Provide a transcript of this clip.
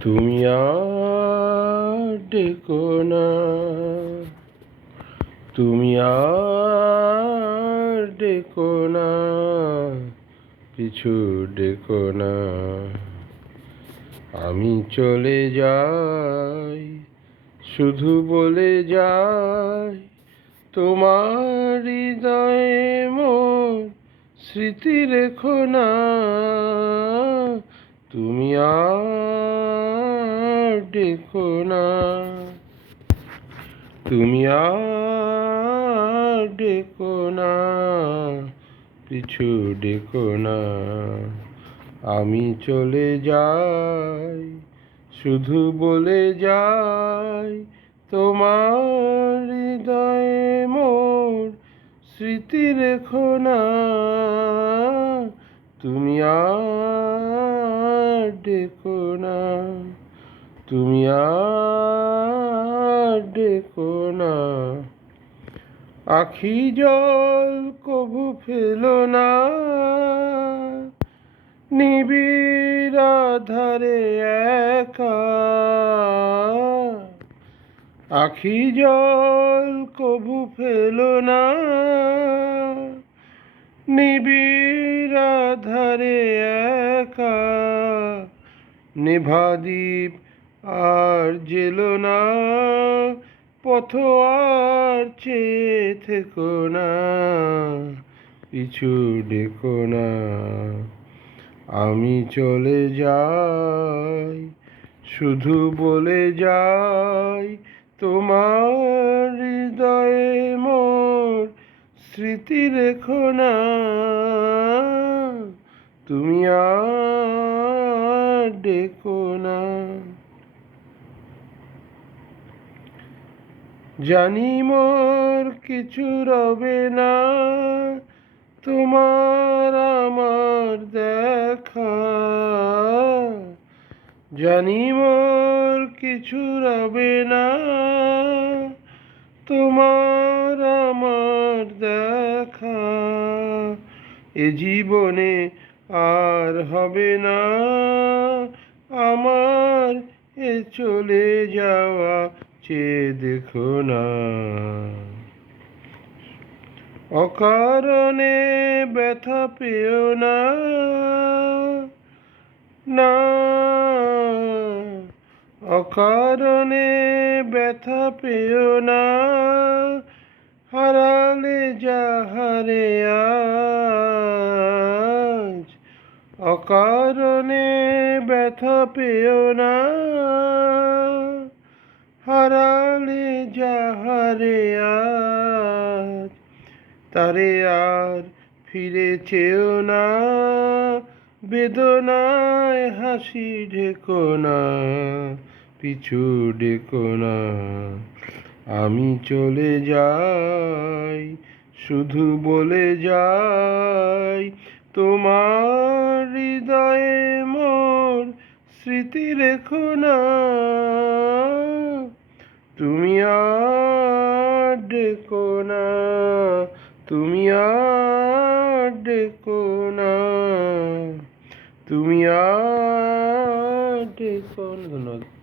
তুমি আর ডেকো না। তুমি আর ডেকো না। পিছু ডেকো না। আমি চলে যাই, শুধু বলে যাই, তোমার হৃদয়ে মোর স্মৃতি রেখো না তুমি আর ডেকো না। তুমি আর ডেকো না পিছু ডেকো না। আমি চলে যাই, শুধু বলে যাই, তোমার হৃদয়ে মোর স্মৃতি রেখো না। তুমি আর না তুমি আর না। আখি জল কবু ফেলো না। নিবিড় ধারে একা। আখি জল কবু ফেলো না। নিবিড় ধারে একা। নিভাদ্বীপ আর জেলো না, পথ আর চেয়ে না, পিছু ডেকো না। আমি চলে যাই, শুধু বলে যাই, তোমার হৃদয়ে মোর স্মৃতি রেখো না। তুমি আর ডেকো না। জানি মোর কিছু রবে না, তোমার আমার দেখা। জানি মোর কিছু রবে না, তোমার আমার দেখা। এ জীবনে আর হবে না, আমার এ চলে যাওয়া চেয়ে দেখো না? অকারণে ব্যথা পেও না। না, অকারণে ব্যথা পেও না। হারালে যাহারে আজ, অকারণে ব্যথা পেও না। হারালে যাহারে আজ তারে আর ফিরে চেও না। বেদনায় হাসি ঢেকো না, পিছু ডেকো না। আমি চলে যাই, শুধু বলে যাই, তোমার হৃদয়ে মোর স্মৃতি রেখো না। তুমি আর ডেকো তুমি আর ডেকো তুমি ধন্যবাদ